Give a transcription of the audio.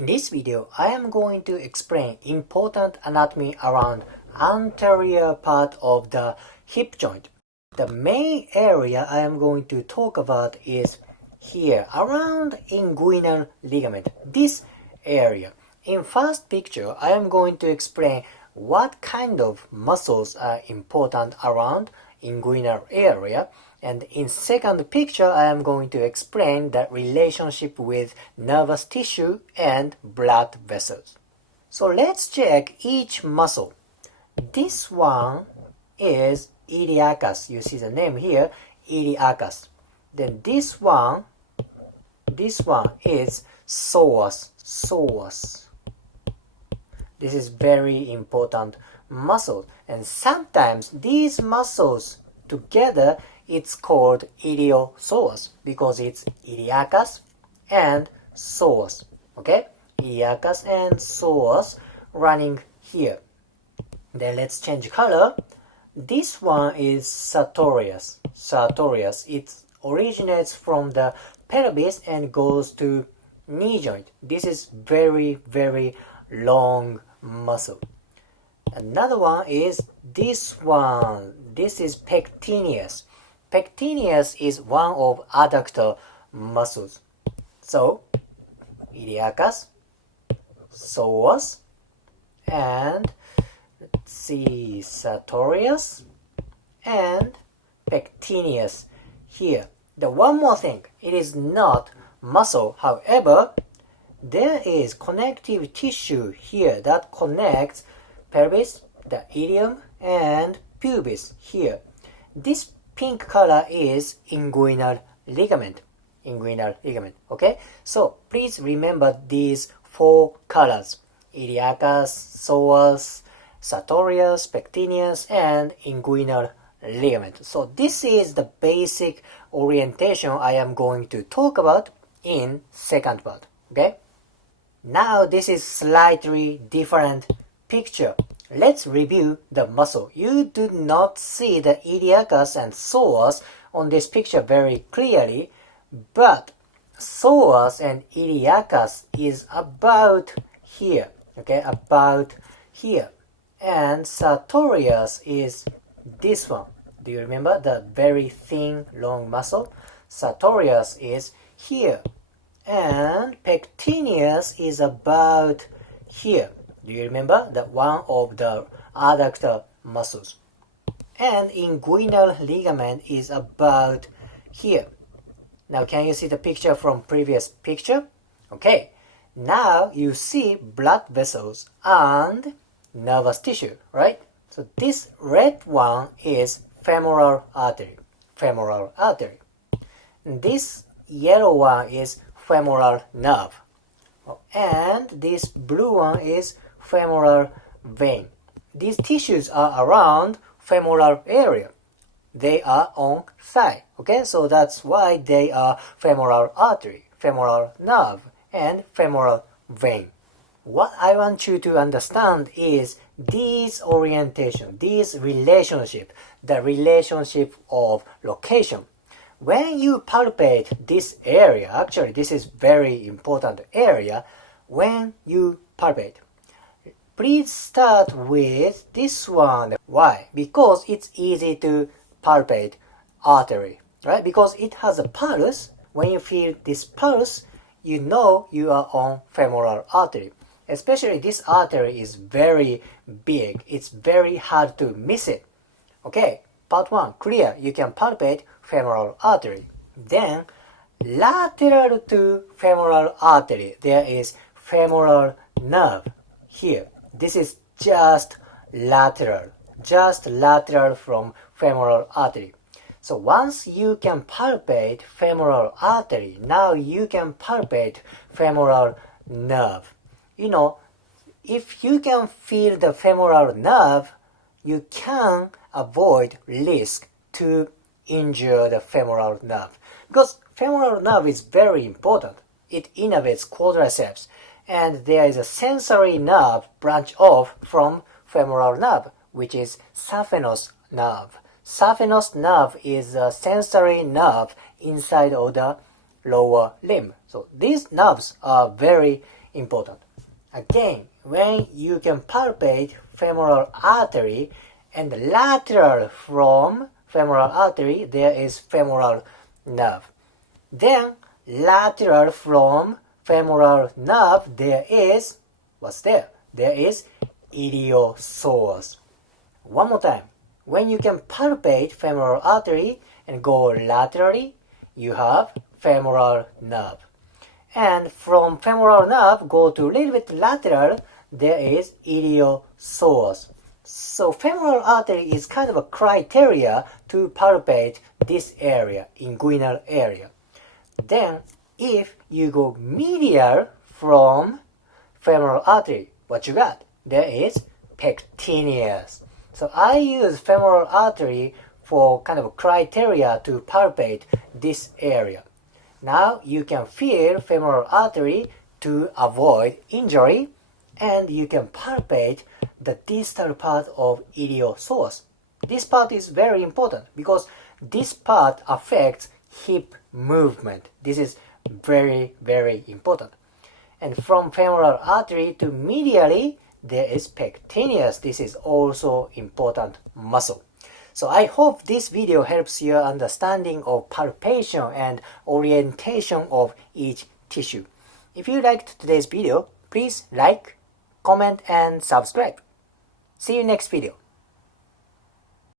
In this video, I am going to explain important anatomy around anterior part of the hip joint. The main area I am going to talk about is here, around inguinal ligament, this area. In first picture, I am going to explain what kind of muscles are important around inguinal area. And in second picture, I am going to explain the relationship with nervous tissue and blood vessels. So let's check each muscle. This one is iliacus. You see the name here, iliacus. Then this one is psoas. This is very important muscle. And sometimes these muscles together, it's called iliopsoas because it's iliacus and psoas. Okay? Iliacus and psoas running here. Then let's change color. This one is sartorius. It originates from the pelvis and goes to knee joint. This is very, very long muscle. Another one is this one. This is pectineus. Pectineus is one of adductor muscles. So, iliacus, psoas, and let's see, sartorius and pectineus here. The one more thing, it is not muscle. However, there is connective tissue here that connects pelvis, the ilium, and pubis here. This pink color is inguinal ligament. Okay? So please remember these four colors: iliacus, psoas, sartorius, pectineus, and inguinal ligament. So this is the basic orientation I am going to talk about in second part. Okay? Now this is slightly different picture. Let's review the muscle. You do not see the iliacus and psoas on this picture very clearly, but psoas and iliacus is about here. Okay, about here. And sartorius is this one. Do you remember the very thin, long muscle? Sartorius is here. And pectineus is about here. Do you remember that one of the adductor muscles? And inguinal ligament is about here. Now can you see the picture from previous picture? Okay. Now you see blood vessels and nervous tissue, right? So this red one is femoral artery. This yellow one is femoral nerve. And this blue one is femoral vein. These tissues are around femoral area. They are on thigh. Okay, so that's why they are femoral artery, femoral nerve, and femoral vein. What I want you to understand is this orientation, this relationship, the relationship of location. When you palpate this area, actually this is very important area, when you palpate, please start with this one. Why? Because it's easy to palpate artery, right? Because it has a pulse. When you feel this pulse, you know you are on femoral artery. Especially this artery is very big. It's very hard to miss it. Okay, part 1, clear. You can palpate femoral artery. Then, lateral to femoral artery, there is femoral nerve here. This is just lateral from femoral artery. So once you can palpate femoral artery, now you can palpate femoral nerve. You know, if you can feel the femoral nerve, you can avoid risk to injure the femoral nerve. Because femoral nerve is very important. It innervates quadriceps. And there is a sensory nerve branch off from femoral nerve, which is saphenous nerve. Saphenous nerve is a sensory nerve inside of the lower limb. So these nerves are very important. Again, when you can palpate femoral artery and lateral from femoral artery, there is femoral nerve. Then lateral from femoral nerve, there is, what's there? There is iliopsoas. One more time. When you can palpate femoral artery and go laterally, you have femoral nerve. And from femoral nerve, go to a little bit lateral, there is iliopsoas. So femoral artery is kind of a criteria to palpate this area, inguinal area. Then, if you go medial from femoral artery, what you got? There is pectineus. So I use femoral artery for kind of criteria to palpate this area. Now you can feel femoral artery to avoid injury, and you can palpate the distal part of iliopsoas. This part is very important because this part affects hip movement. This is very, very important. And from femoral artery to medially, there is pectineus. This is also important muscle. So I hope this video helps your understanding of palpation and orientation of each tissue. If you liked today's video, please like, comment, and subscribe. See you next video.